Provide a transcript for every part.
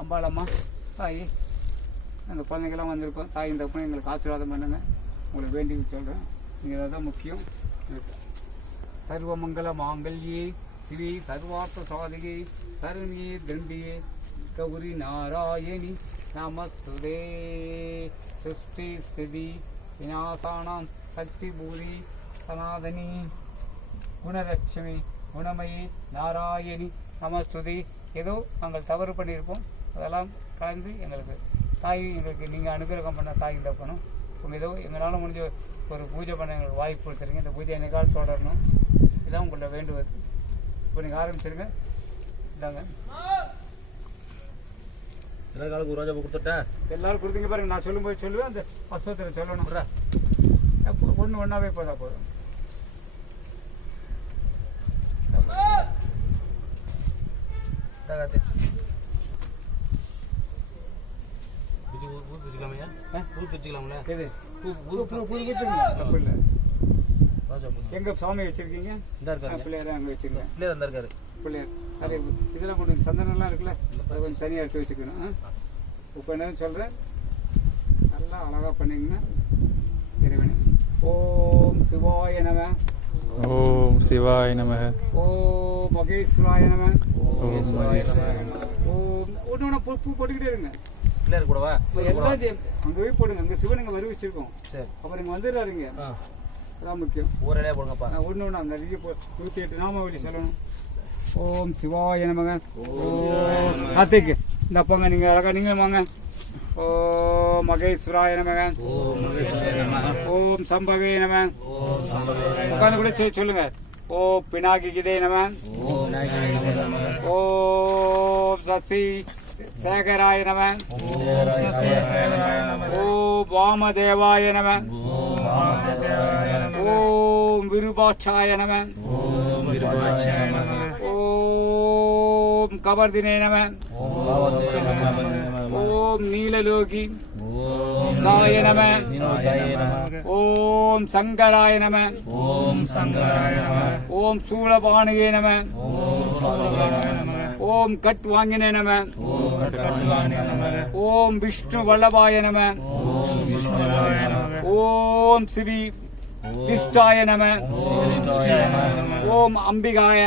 அம்பாளம்மா தாய். அந்த குழந்தைங்கள்லாம் வந்திருக்கோம். தாய் இந்த எங்களுக்கு ஆசீர்வாதம் பண்ணுங்க. உங்களுக்கு வேண்டி சொல்கிறேன் நீங்கள் அதுதான் முக்கியம். சர்வமங்கல மாங்கல்யே ஸ்ரீ சர்வார்த்த சாதிகை சரணியே தண்டியே கௌரி நாராயணி நமஸ்துதே. சிருஷ்டி ஸ்திதி விநாசானாம் சக்தி பூரி சனாதனி குணலட்சுமி குணமயி நாராயணி நமஸ்துதி. ஏதோ நாங்கள் தவறு பண்ணியிருப்போம். அதெல்லாம் கலந்து எங்களுக்கு தாய் எங்களுக்கு நீங்கள் அனுகிரகம் பண்ண தாய் தப்பணும் உங்கள் ஏதோ எங்களால் முடிஞ்ச ஒரு பூஜை பண்ண எங்களுக்கு வாய்ப்பு கொடுத்துருங்க இந்த பூஜை என்னைக்கால் தொடரணும். இதான் உங்கள்ட்ட வேண்டுவது இப்போ நீங்கள் ஆரம்பிச்சிருங்க. இதாங்க சில காலுக்கு ஒரு ரோஜா கொடுத்துட்டேன் எல்லாரும் கொடுத்தீங்க பாருங்க. நான் சொல்லும்போது சொல்லுவேன். அந்த அஸ்வத்தில் சொல்லணும். ஒன்று ஒன்றாவே போதா போதும். காத்து பிச்சு பூ பிச்சுக்கலாமையா பிச்சுக்கலாம்ல எது தப்பு இல்லை எங்கே சாமி வச்சுருக்கீங்க? இந்த இருக்காரு பிள்ளையார அங்கே வச்சுருக்கேன் பிள்ளையர் அந்த இருக்காரு. பிள்ளையார். அது இதெல்லாம் கொண்டு சந்தனம்லாம் இருக்குல்ல? அதை கொஞ்சம் தனியாக எடுத்து வச்சுக்கணும்? இப்போ என்னன்னு சொல்கிறேன் நல்லா அழகாக பண்ணிங்கன்னா இறைவனே. ஓம் சிவாய நம. ஓம் சிவாய நம. ஓம் மகேஸ்வராய நம. ஓம் மகேஸ்வராய ஓம் ஒன்று ஒன்று பூ பூ போட்டுக்கிட்டே இருங்க. பிள்ளையர் கூடவா? எல்லாம் அங்க போய் போடுங்க. அங்கே சிவனுங்க வருவிச்சிருக்கோம் சரி. அப்புறம் இங்கே வந்துடுறாருங்க அதான் முக்கியம். ஊரடியா போடுங்கப்பா. ஒன்று ஒன்று நிறைய போ நூற்றி எட்டு நாமாவளி சொல்லணும். ஓம் சிவாய நமக. ஓம் கார்த்திக் இந்த போங்க நீங்கள் அழகா நீங்களும் வாங்க. ஓம் மகேஸ்வராய நமக. ஓம் சம்பவே நம. உட்காந்து கூட சொல்லி சொல்லுங்க. ஓ பினாகி கிதே நம. ஓம் நாயகி ஓம் சசி. சேகராய நம ஓம் வாமதேவாய நம ஓம் விருபாட்சாய நம ஓம் கபர்தினே நம ஓம் நீலலோகி தாய நம ஓம் சங்கராய நம ஓம் சங்கராய நம ஓம் சூளபாணியே நம ஓம் கட் வாங்கினே நம. ஓம் விஷ்ணு வல்லபாய நம. ஓம் ஸ்ரீ திஷ்டாய நம. ஓம் அம்பிகாய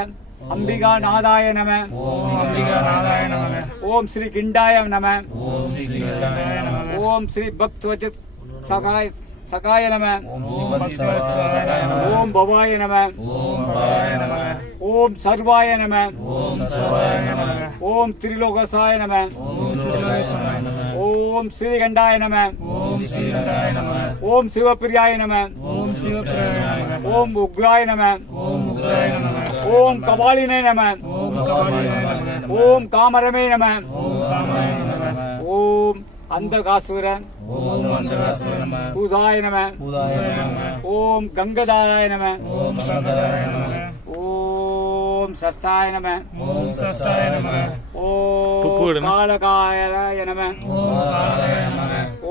அம்பிகா நாதாய நம. ஓம் ஸ்ரீ கிண்டாய நம. ஓம் ஸ்ரீ பக்த் நம ஓம் சகாய சகாய நம ஓம் பவாய நம ஓம் சர்வாய நம ஓம் திரிலோகசாய நம ஓம் ஸ்ரீகண்டாய நம ஓம் ஸ்ரீகண்டாய நம ஓம் உக்ராய நம ஓம் கபாலினே நம ஓம் காமரமே நம ஓம் காமாய நம ஓம் அந்தகாசுர ஓம் மந்தராசுர நம பூதாய நம ஓம் கங்கதாராய நம ஓம் சஸ்தாய நம ஓம். காலகாய நம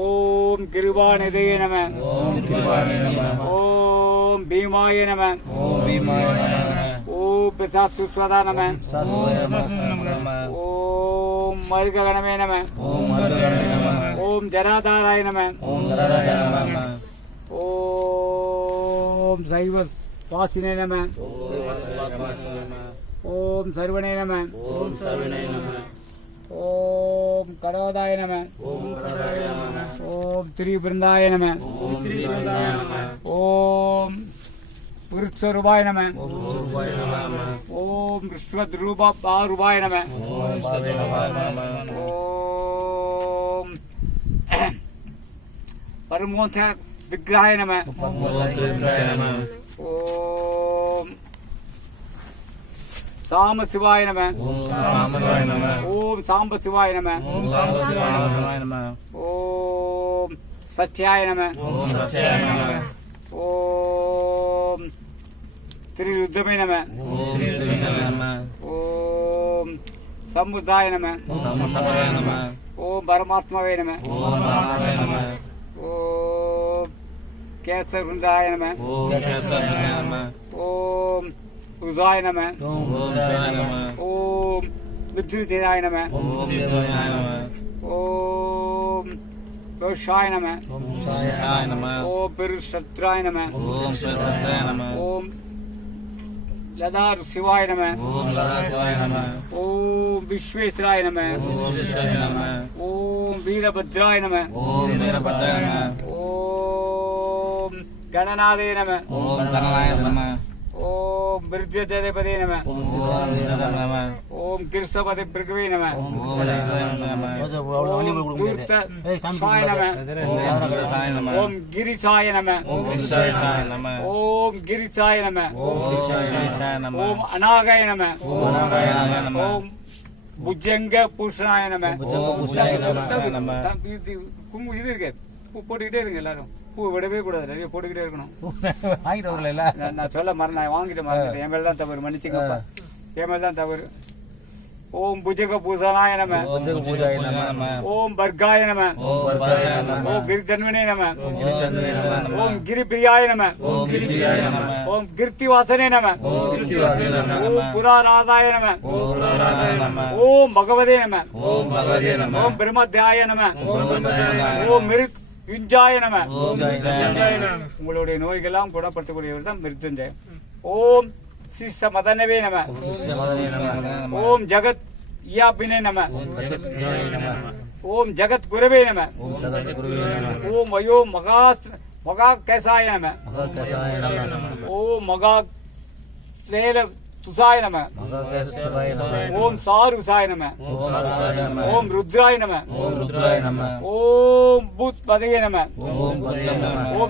ஓம் கிருபாநிதய நம ஓம் பீமாய நம ஓம் பீமாய நம ஓம் பிசாசுஸ்வதா நம ஓம் மருககணமே நம ஓம் நம ஓம் ஜராதாராய நம ஓம் சரராய நம ஓம் சைவ வாசினே நம ஓம் சர்வனே நம ஓம் சர்வனே நம ஓம் கடோதாய நம ஓம் கடாய நம ஓம் திரிபிருந்தாய நம ஓம் திரிபந்தாய நம ஓம் விருட்சரூபாய நம ஓம் விஸ்வத்ரூபா நம ஓம் பரமோத விக்கிரகாய நம ஓம் சத்ருகாய நம ஓம் சாம சிவாய நம ஓம் சாமசாய நம ஓம் சாம்ப சிவாய நம ஓம் சாமசாய நம ஓம் சத்யாய நம ஓம் சஸ்யாய நம ஓம் திரிருத்தமே நம ஓம் திரிவிக்ரம நம ஓம் சம்புதாய நம ஓம் சமசமராய நம ஓம் பரமாத்மாவே லதார் சிவாய நம. ஓம் விஸ்வேஸ்வராய நம. ஓம் வீரபத்ராய நம. ஓம் வீரபத்ராய நம. ஓம் கணநாதே நம. ஓம் கணாய நம. ஓம் மிருத்யதேபதே நம ஓம் கிருஷபதே பிருகவே நம ஓம் கிரிசாய நம ஓம் கிருஷ்ணாய நம ஓம் கிரிசாய நம ஓம் கிருஷ்ணாய நம ஓம் அநாகாய நம ஓம் அநாகாய நம ஓம் புஜங்க பூஷணாய நம இது இருக்கு பூ போட்டுக்கிட்டே இருங்க எல்லாரும் பூ விடவே கூடாது நிறைய போட்டுக்கிட்டே இருக்கணும் வாங்கிட்டு வரல நான் சொல்ல மறந்து நான் வாங்கிட்டு மறந்துட்டேன் என் மேல தான் தவறு மன்னிச்சுங்கப்பா என் மேல தான் தவறு ஓம் புஜக பூஷணாய நம ஓம் பர்காய நம ஓம் கிரிதன்வனே நம ஓம் கிருத்தன்வே நம ஓம் கிரிபிரியாய நம ஓம் ஓம் கிருத்திவாசனே நம ஓம் புராராதாய நம ஓம் பகவதே நம ஓம் பிரம்மத்யாய நம ஓம் மிருத் யுஞ்சாய நம. உங்களுடைய நோய்கள்லாம் குணப்படுத்தக்கூடியவர் தான் மிருத்யுஞ்சயம் ஓம் சிஸ்ஸ மதனவே நம. ஓம் ஜகத் இயாபினே நம. ஓம் ஜகத் குரவே நம. ஓம் வயோ மகா மகா கேசாய நம. ஓம் மகா ஸ்லேல துசாய நம. ஓம் ஓம் ராசாய நம. ஓம் ருத்ராய நம. ஓம் ருத்ராய நம. ஓம் பூத் பதவே நம. ஓம் பத்ரே நம. ஓம்